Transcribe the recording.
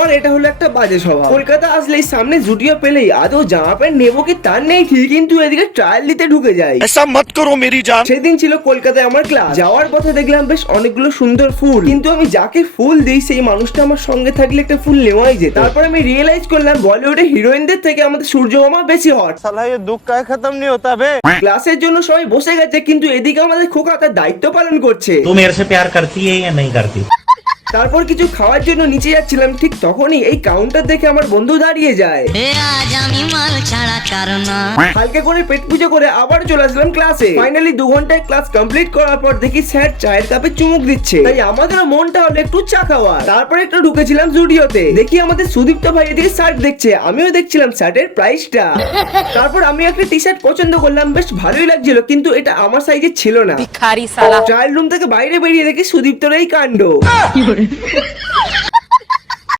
আমার এটা হলো একটা বাজে স্বভাব। কলকাতা আসলেই সামনে জুডিও পেলেই আদৌ জামা প্যান্ট নেবো কি তার নেই ঠিক, কিন্তু এদিকে ট্রায়াল দিতে ঢুকে যাই। ऐसा मत करो मेरी जान। সেদিন ছিল কলকাতায় আমার ক্লাস, যাওয়ার পথে দেখলাম বেশ অনেকগুলো সুন্দর ফুল, কিন্তু আমি যাকে ফুল দিই সেই মানুষটা আমার সঙ্গে থাকলে একটা ফুল নেওয়াই যেত। তারপর আমি রিয়েলাইজ করলাম বলিউডের হিরোইনদের থেকে আমাদের সূর্য মামা বেশি হট। साला ये दुख का खत्म नहीं होता बे। ক্লাসের জন্য সবাই বসে গেছে, কিন্তু এদিকে আমাদের খোকা তার দায়িত্ব পালন করছে। तू मेरे से प्यार करती है या नहीं करती? তারপর কিছু খাওয়ার জন্য নিচে যাচ্ছিলাম, ঠিক তখনই এই কাউন্টার দেখে আমার বন্ধু দাঁড়িয়ে যায়। হালকা করে পেট পুজো করে আবার চলে আসলাম ক্লাসে। ফাইনালি 2 ঘন্টায় ক্লাস কমপ্লিট করার পর দেখি স্যার চায়ের কাপে চুমুক দিচ্ছে, তাই আমাদের মনটা হলো একটু চা খাওয়ার। তারপর একটু ঢুকেছিলাম জুডিওতে, দেখি আমাদের সুদীপ্ত ভাই এদিকে শার্ট দেখছে, আমিও দেখছিলাম শার্টের প্রাইসটা। তারপর আমি একটা টি শার্ট পছন্দ করলাম, বেশ ভালোই লাগছিল, কিন্তু এটা আমার সাইজে ছিল না। ট্রায়াল রুম থেকে বাইরে বেরিয়ে দেখি সুদীপ্তর এই কাণ্ড।